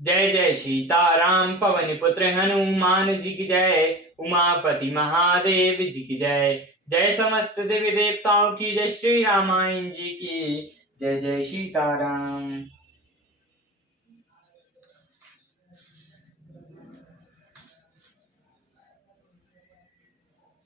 जय जय सीताराम पवन पुत्र हनुमान जी की जय। उमापति महादेव जी की जय। जय समस्त देवी देवताओं की जय। श्री रामायण जी की जय। जय सीताराम।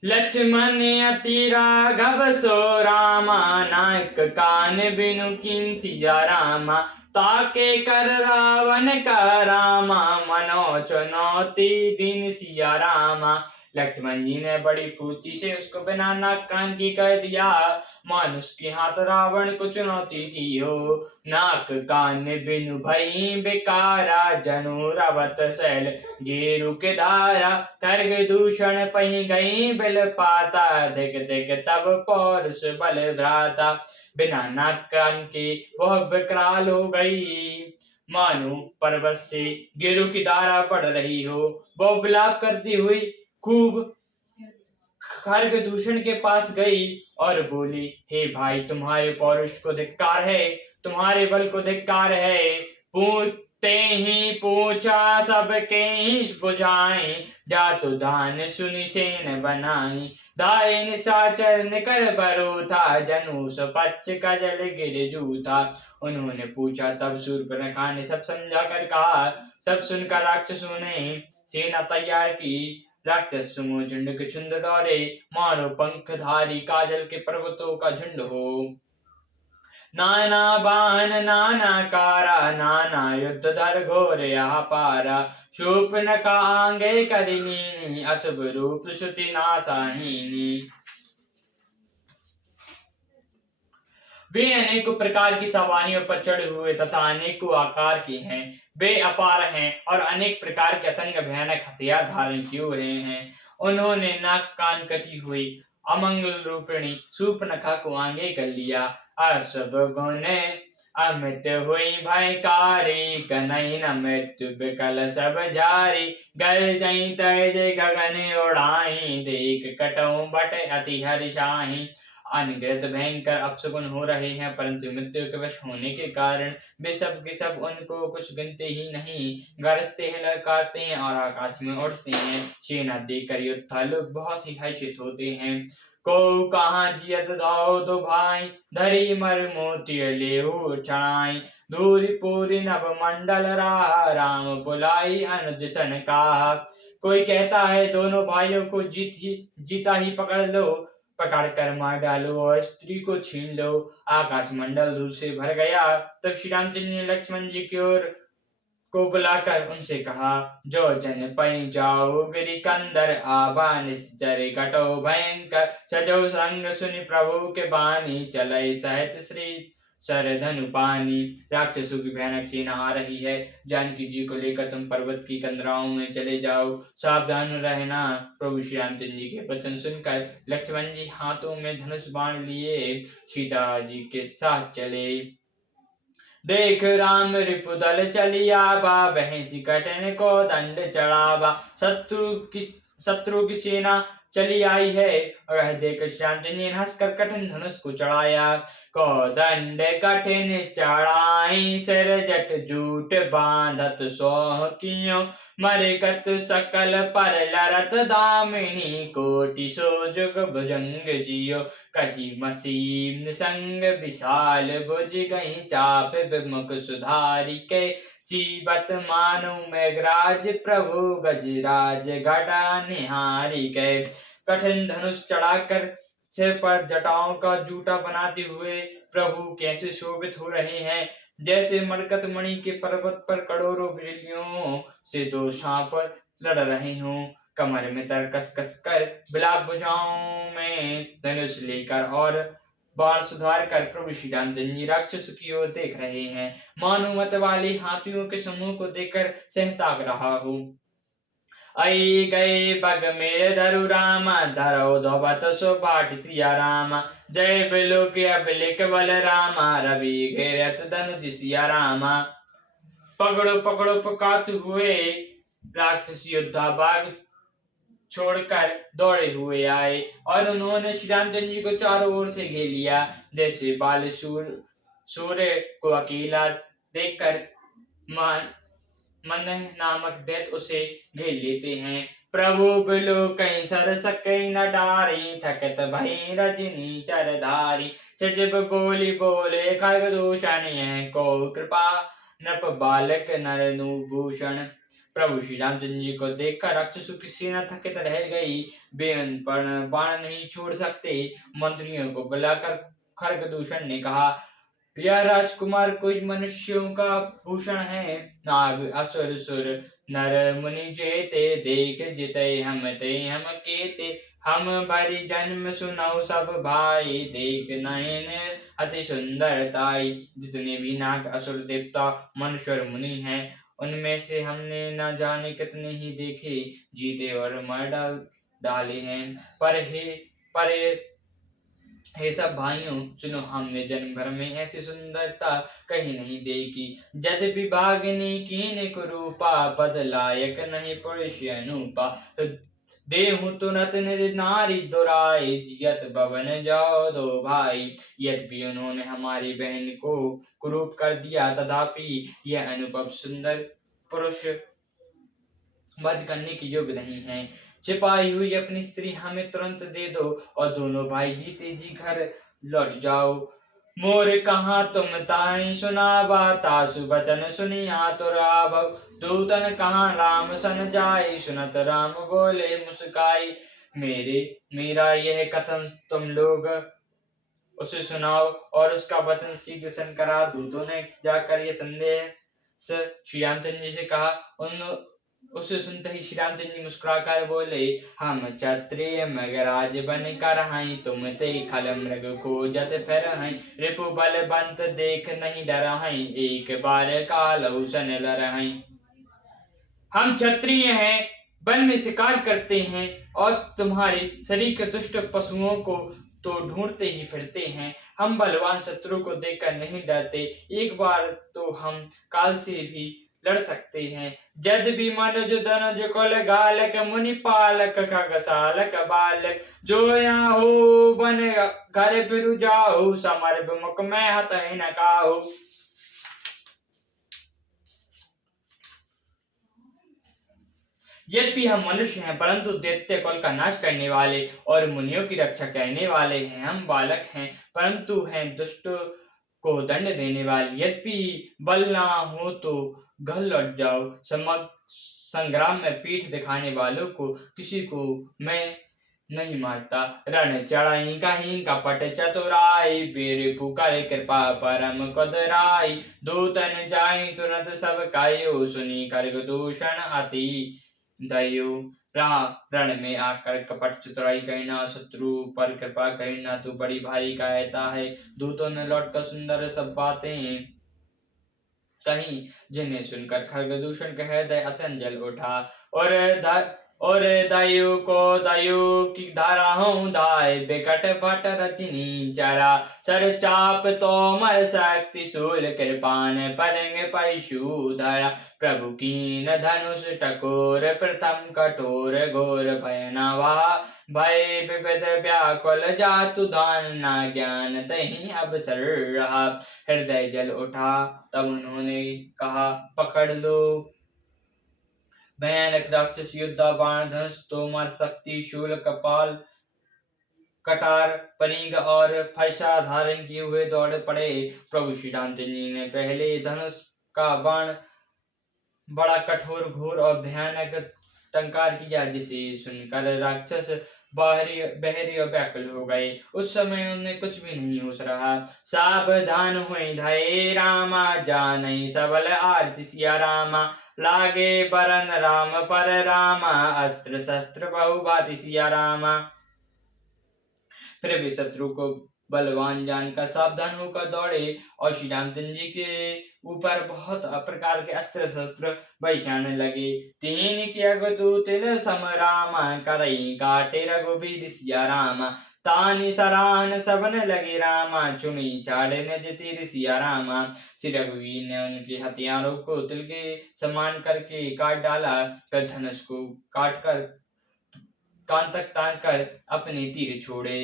लक्ष्मण अति राघव सो रामा, नायक कान बिनु कीन सिया रामा। ताके कर रावण का रामा, मनो चुनौती दिन सिया रामा। लक्ष्मण जी ने बड़ी फुर्ती से उसको बिना नाक कान की कर दिया। मानुष के हाथ रावण को चुनौती दी हो। नाक कान बिनु भई बेकारा, जनु रवत शैल गेरु के धारा। खर्ग दूषण पही गई बिल पाता, दिग दिग तब पौरुष बल भ्राता। बिना नाक कान के वह विकराल हो गई, मानो पर्वत से गेरू की धारा पड़ रही हो। वह विलाप करती हुई खूब खर्ग दूषण के पास गई और बोली, हे भाई, तुम्हारे पौरुष को धिक्कार है, तुम्हारे बल को धिक्कार है। पूछते ही पूछा सबके ही बुझाई, जातु दान सुनि सेन बनाई। दाय निशाचर निकर बरो था, जनु सपच्छ का जल गिर जूथा। उन्होंने पूछा तब शूर्पणखा ने सब समझा कर कहा। सब सुनकर राक्षसों ने सेना तैयार की। राक्षस समूह झुंड के छुंद दौड़े, मानो पंखधारी काजल के पर्वतों का झुंड हो। नाना बाण नाना कारा, नाना युद्ध धर घोर यह पारा। शूर्पणखा आगे करिनीनी, अशुभ रूप श्रुति नाशाहीनी। वे अनेकों प्रकार की सवारियों पर चढ़े हुए तथा अनेकों आकार के हैं। वे अपार हैं और अनेक प्रकार के असंग भयानक हथियार धारण किए हुए हैं। उन्होंने नाक कान कटी हुई अमंगल रूपिणी शूर्पणखा को आगे कर लिया। अशुभ गुण अमित हुई भयकारी, कनई न मृत्यु विकल सब जारी। गर्जई तर्ज गगन उड़ाई, देख कटऊ बट अति हर्षाही। अनगिनत भयंकर अपशकुन हो रहे हैं, परंतु मृत्यु के वश होने के कारण वे सब के सब उनको कुछ गिनते ही नहीं। गरजते हैं, ललकारते हैं और आकाश में उड़ते हैं। सेना देखकर योद्धा लोग बहुत ही हर्षित होते हैं। को कहाँ जियत दाओ दो भाई, धरी मर मोती लेहु छाई। धूरी पूरी नभ मंडल राह, राम बुलाई अनुज सन का। कोई कहता है दोनों भाइयों को जीता ही पकड़ लो, पकड़ कर मार डालो और स्त्री को छीन लो। आकाश मंडल दूर से भर गया। तब श्री रामचंद्र ने लक्ष्मण जी की ओर को बुलाकर उनसे कहा, जो जन पै जाओ गिरि कंदर, आबा निश्चर कटो भयंकर। सजो संग सुनि प्रभु के बानी, चलै सहित श्री सरधनु पानी। राक्षसों की भयानक सेना आ रही है। जानकी जी को लेकर तुम पर्वत की कंदराओं में चले जाओ, सावधान रहना। प्रभु श्री रामचंद्र जी के वचन सुनकर लक्ष्मण जी हाथों में धनुष बाण लिए सीता जी के साथ चले। देख राम रिपुदल चलिया बा, बहसी कटन को दंड चढ़ावा। शत्रु की सेना चली आई है। वह देख श्यामचंद्र ने हंसकर कठिन धनुष को चढ़ाया। को दंड कठिन चढ़ाई, सिर जट जूट बांधत सोह कियो। मरकत सकल पर लरत दामिनी, कोटि सो जुग भुजंग जियो। कही मसीन संग विशाल भुज, गई चाप विमुख सुधारी के। जीवत मानो मेघराज प्रभु, गजराज घटा निहारी के। कठिन धनुष चढ़ाकर सिर पर जटाओं का जूटा बनाते हुए प्रभु कैसे शोभित हो रहे हैं, जैसे मरकत मणि के पर्वत पर करोड़ों बिजलियों से दो सांप लड़ रहे हों। कमर में तर कस कस कर, बिलाप भुजाओं में धनुष लेकर और बाण सुधार कर प्रभु श्री रामचंद्र जी राक्षस की ओर देख रहे हैं। मानो मत वाले हाथियों के समूह को देखकर सहताग रहा हो। आई गए बग मेरे धरु रामा, धरो धोबत सो बाट सिया रामा। जय बिलो के अबिलिक बल रामा, रवि घेरत धनुज सिया रामा। पकड़ो पकड़ो पुकारते हुए राक्षस योद्धा बाग छोड़कर दौड़े हुए आए और उन्होंने श्री रामचंद्र जी को चारों ओर से घेर लिया। जैसे बाल सूर्य को अकेला देखकर मान मन नामक दैत्य उसे घेर लेते हैं। प्रभु बिलो कहीं सर सके न डारी, थकत भई रजनी चरधारी। सचिव बोली बोले खरदूषण, यह को कृपा नृप बालक नरनुभूषण। प्रभु श्री रामचंद्र जी को देखकर राक्षसों की सेना थकित रह गई। वे उन पर बाण नहीं छोड़ सकते। मंत्रियों को बुलाकर खरदूषण ने कहा, यह राजकुमार कोई मनुष्यों का भूषण है। नाग असुर सुर नर मुनि जेते, देख जिते हम केते। हम भरी जन्म सुनाओ सब भाई, देख नयन अति सुंदरताई। जितने भी नाग असुर देवता मनुष्य और मुनि हैं, उनमें से हमने न जाने कितने ही देखे, जीते और मर डाले हैं। पर हे सब भाइयों सुनो, हमने जन्म भर में ऐसी सुंदरता कहीं नहीं देखी। जद विभागिनी कीन कुरूपा, पद लायक नहीं पुरुष अनुपा। देहु तुरत निज नारी दुराई, जियत भवन जाओ दो भाई। यद्यपि उन्होंने हमारी बहन को कुरूप कर दिया, तथापि यह अनुपम सुंदर पुरुष वध करने के योग्य नहीं है। छिपाई हुई अपनी स्त्री हमें तुरंत दे दो, और दोनों भाई जीते जी घर लौट जाओ। मोर कहाँ तुम ताई सुनावा, तासु बचन सुनिया तुर आवौ। दूतन कहाँ राम सन जाई, सुनत राम बोले मुस्काई। मेरा यह कथन तुम लोग उसे सुनाओ, और उसका वचन शीघ्र सन करा। दूतों ने जाकर यह संदेश श्री रामचंद्र जी से कहा। उसे सुनते ही श्री रामचंद्र जी मुस्कुराकर बोले, हम क्षत्रिय मृगराज बन कर हई, तुम ते खल मृग खोजत फिर हई। रिपु बलवंत देख नहीं डर हई, एक बार कालहु सन लर हई। हम क्षत्रिय हैं, वन में शिकार करते हैं, और तुम्हारे शरीर के दुष्ट पशुओं को तो ढूंढते ही फिरते हैं। हम बलवान शत्रु को देखकर नहीं डरते, एक बार तो हम काल से भी लड़ सकते हैं। जद भी मनुज धनुज कुल गालक, मुनि पालक खगसालक बालक। जो यहाँ हो बन घर फिर जाओ, समर विमुख में हतहि न काहू। यद्यपि हम मनुष्य हैं, परंतु दैत्य कुल का नाश करने वाले और मुनियों की रक्षा करने वाले हैं। हम बालक हैं, परंतु हैं दुष्ट को दंड देने वाले। यद्यपि बल ना हो तो घर लौट जाओ। संग्राम में पीठ दिखाने वालों को किसी को मैं नहीं मारता। रण चढ़ाई कहीं कपट चतुराई, बेर पुकार कृपा परम कुदराई। दूतन जाई तुरंत सब कायो, सुनी खरदूषण अति दयो। रण में आकर कपट चतुराई कहना, शत्रु पर कृपा कहना तो बड़ी भारी कहता है। दूतों ने लौटकर सुंदर सब बातें कहीं, जिन्हें सुनकर खरदूषण का हृदय अत्यंत जल उठा। और दायु को दायु की धारा हूँ दाय, बिकट भट रजनी चरा। सर चाप तो मर शक्ति शूल, कृपान परंग परशु धरा। प्रभु कीन धनुष टकोर, प्रथम कठोर घोर भयनवा। भय विविध व्याकुल जातु दान, ना ज्ञान तहीं अवसर रहा। हृदय जल उठा, तब उन्होंने कहा, पकड़ लो भयानक राक्षस योद्धा बाण धनुष तोमर शक्ति शूल कपाल कटार परिंग और फरसा धारण किए हुए दौड़ पड़े। प्रभु श्री रामचंद्र जी ने पहले धनुष का बाण बड़ा कठोर घोर और भयानक टंकार किया, जिसे सुनकर राक्षस बहरे और व्याकुल हो गए। उस समय उन्हें कुछ भी नहीं होश रहा। सावधान हुए धये रामा, जानई सबल आरती सिया रामा। लागे बरन राम पर रामा, अस्त्र शस्त्र बहुभांति सिया रामा। फिर भी शत्रु को बलवान जानकर सावधान होकर दौड़े, और श्री रामचंद्र जी के ऊपर बहुत प्रकार के अस्त्र शस्त्र बरसाने लगे। तीन किया तिल सम रामा, करई काटे रघुबीर सिया रामा। तानि सराहन सबन लगे रामा, चुनी छाड़े न तीर सिया रामा। श्री रघुवीर ने उनके हथियारों को तिल के समान करके काट डाला, फिर धनुष को काट कर कान तक तान कर अपने तीर छोड़े।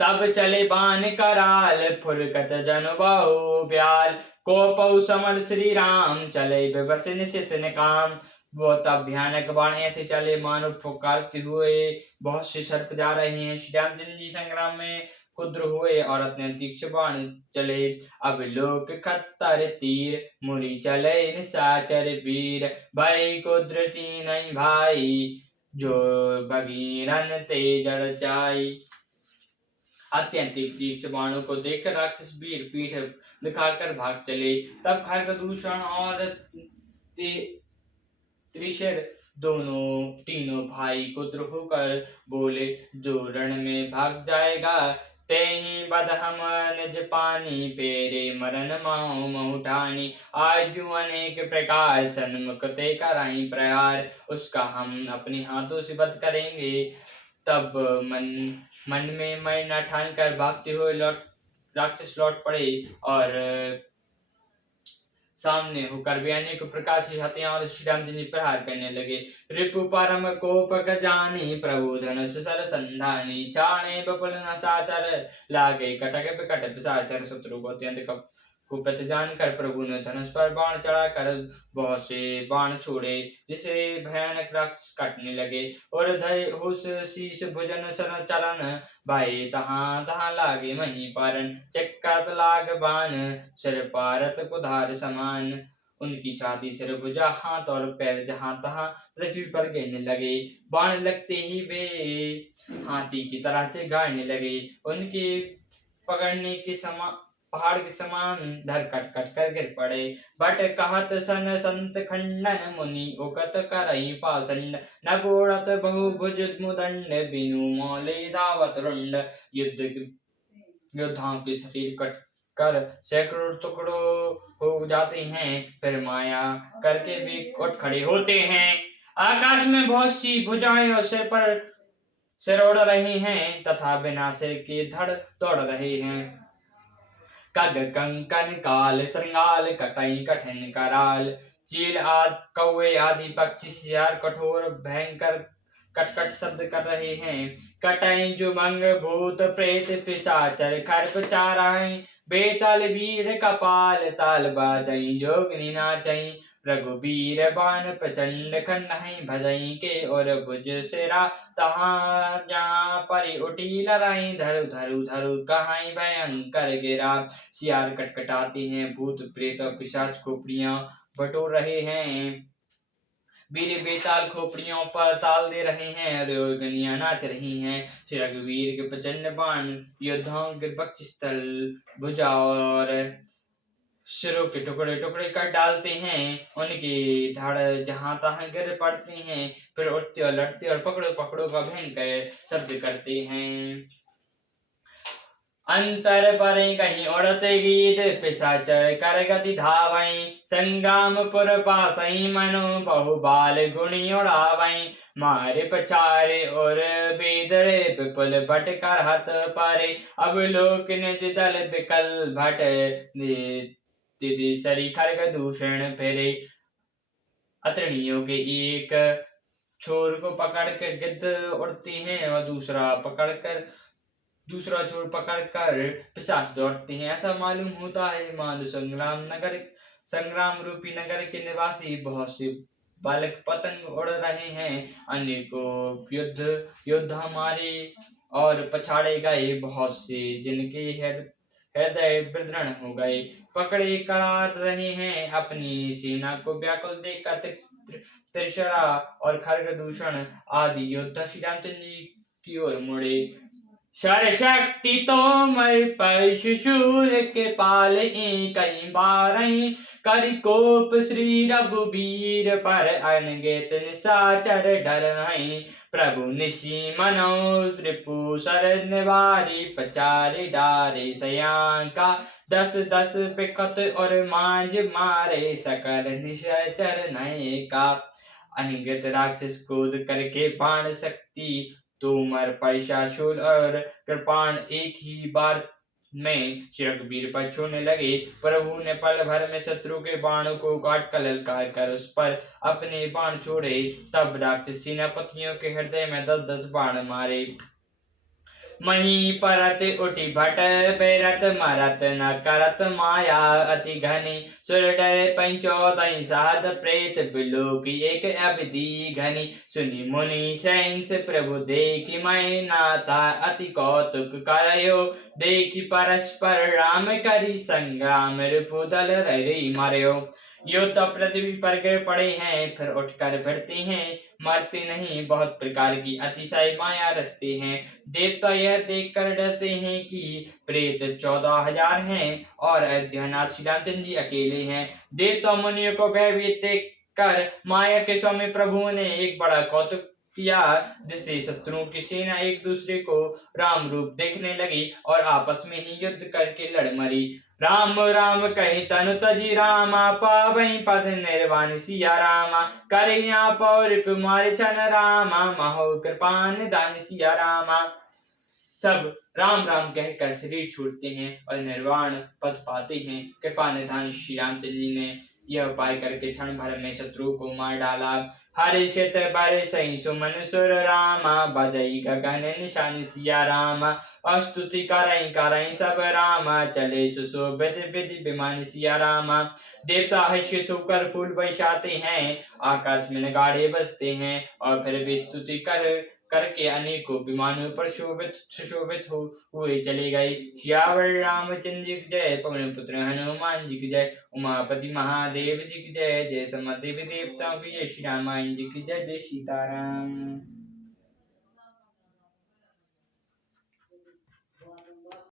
तब चले बाण कराल, फुरकत जन बाहु ब्याल। कोपौ समर श्री राम चले विवश निशित निकाम। वो तब भयानक बाण ऐसे चले मानो पुकारते हुए बहुत से सर्प जा रहे हैं। श्री रामचंद्र जी संग्राम में कुद्र हुए और अत्यंत तीक्ष्ण बाण चले। अब लोक खत्तर तीर मुनि चले निशाचर वीर। भय कुद्र तीनहि भाई जो भगीरथ ते जड़ जाई। अत्यंत तीक्ष्ण बाणों को देखकर राक्षस वीर पीठ दिखाकर भाग चले। तब खरगदूषण और त्रिशर तीनों भाई कुद्र होकर बोले, जो रण में भाग जाएगा ते ही बद हम निज पानी पेरे मरण माओ मऊठानी। आजू अनेक प्रकार सन्मुख ते कराई प्रहार। उसका हम अपने हाथों से वध करेंगे। तब मन में मैं न ठान कर भागते हुए राक्षस लौट पड़े और सामने होकर भी अनेक प्रकार से हथियार और श्री रामचंद्र जी प्रहार करने लगे। रिपु परम कोप गजानी प्रभु धनुष सर संधानी। चाणे बपुल नसाचर लागे कटक विकट पिशाचर। शत्रु को अत्यंत कुपित जानकर प्रभु ने धनुष पर बाण चढ़ाकर बहुत से बाण छोड़े, जिसे भयानक राक्षस काटने लगे। और धय होश शीश भुजन सर चरण भाई तहाँ तहाँ लागे मही पारन। चक्रत लाग बाण सिर पारत कुधार समान। उनकी छाती सिर भुजा हाथ और पैर जहां तहां पृथ्वी पर गिरने लगे। बाण लगते ही वे हाथी की तरह से गाड़ने लगे। उनके पकड़ने के पहाड़ के समान धर कट कट कर गिर पड़े। बट कहत सन संत खंडन मुनि उकत करई पाषंड। न बोड़त बहुभुज मुदंड बिनु मौले धावत रुंड। योद्धाओं के शरीर कट कर सैकड़ों टुकड़ों हो जाते हैं, फिर माया करके वे उठ खड़े होते हैं। आकाश में बहुत सी भुजाएं और सिर उड़ रही हैं तथा बिना सिर के धड़ दौड़ रहे हैं। कग कंकन काल श्रृंगाल कटई कठिन कराल। चील आदि कौवे आदि पक्षी सियार कठोर भयंकर कटकट शब्द कर रहे हैं। कटई जुमंग भूत प्रेत पिशाचर खर्प चाराई। बेताल वीर कपाल ताल बाजई जोगनी नाचई। रघुबीर बाण प्रचंड खंडहि भजई के और भुज सिरा तहाँ जहाँ पर उठी लड़ाई। धरु धरु धरु कहाई भयंकर गिरा। सियार कटकटाते हैं, भूत प्रेत और पिशाच खोपड़ियां बटोर रहे हैं। वीर बेताल खोपड़ियों पर ताल दे रहे हैं और योगिनियां नाच रही हैं। श्री रघुवीर के प्रचंड बाण योद्धाओं के वक्षस्थल भुजा और सिरों के टुकड़े टुकड़े कर डालते हैं। उनकी धड़ जहां तहां गिर पड़ते हैं, फिर उठते और लड़ते और पकड़ो पकड़ो का भयंकर शब्द करते हैं। अंतर परे कहीं उड़ते गीत पिशाचर कर गति धावई। संग्रामपुर पासई मनो बहुबाल गुणी उड़ावई। मारे पछारे और बेदरे विपुल भट कर हत पारे। अब लोक निज दल विकल भट सरी खरग दूषण फेरे। अतृणियों के एक छोर को पकड़ कर गिद्ध उड़ते हैं और दूसरा छोर पकड़कर पिशाच दौड़ते हैं। ऐसा मालूम होता है मानो संग्राम रूपी नगर के निवासी बहुत से बालक पतंग उड़ रहे हैं। अनेकों योद्धा मारे और पछाड़े गए, बहुत से जिनके हृदय विदृढ़ हो गए पकड़े करार रहे हैं। अपनी सेना को व्याकुल देखकर त्रिशरा और खरगदूषण आदि योद्धा श्री रामचंद्र जी की ओर मुड़े। शक्ति तो मर पर शिशुर के पाल कई बारई। करि कोप श्री रघुबीर पर अनगित निशाचर डर नहीं। प्रभु निशि मनो रिपु सर निवारी पचारे डारे सयांका। 10-10 पिकत और मांझ मारे सकल निशाचर नये का। अनगित राक्षस क्रोध करके बाण शक्ति तोमर पैशाशूल और कृपाण एक ही बार में श्री रघुवीर पर छोड़ने लगे। प्रभु ने पल भर में शत्रु के बाणों को काट कर ललकार कर उस पर अपने बाण छोड़े। तब राक्षस सेनापतियों के हृदय में 10-10 बाण मारे। मही परत उठी भट बेरत मरत न करत माया अति घनी सुर डरे पंचोदई साध प्रेत बिलो की एक अवधि घनी सुनि मुनि सैंस प्रभु देखी मैं नाथा अति कौतुक करयो देखी परस्पर राम करी संग्राम रिपुदल रही मार्यो यो तो पृथ्वी पर गिर पड़े हैं फिर उठकर फिरते हैं मरते नहीं बहुत प्रकार की अतिशय माया रचते हैं देवता यह देखकर डरते हैं कि प्रेत 14,000 हैं और अयोध्यानाथ श्री रामचंद्र जी अकेले हैं। देवता मुनियों को भयभीत देख कर माया के स्वामी प्रभु ने एक बड़ा कौतुक किया जिससे शत्रुओं की सेना एक दूसरे को राम रूप देखने लगी और आपस में ही युद्ध करके लड़ मरी। राम राम कही तनु तजी रामा पावई पद निर्वाण सिया रामा करिया पौर पुमार छन रामा महो कृपान दान सिया रामा। सब राम राम कहकर शरीर छोड़ते हैं और निर्वाण पद पाते हैं। कृपा निधान श्री रामचंद्र जी ने यह उपाय करके क्षण भर में शत्रु को मार डाला। हर्षित बर सही सुमन सुर रामा बजई गगन निशान सिया रामा स्तुति करई सब रामा चले सुशोभित विधि विमान सिया रामा। देवता हर्षित होकर फूल बरसाते हैं आकाश में नगाड़े बजते हैं और फिर भी स्तुति करके अनेकों विमानों पर सुशोभित हुए चले गए। सियावर रामचंद्र जी की जय पवन पुत्र हनुमान जी की जय उमापति महादेव जी की जय जय समदेव देवताओं की जय श्री रामायण जी की जय जय सीताराम।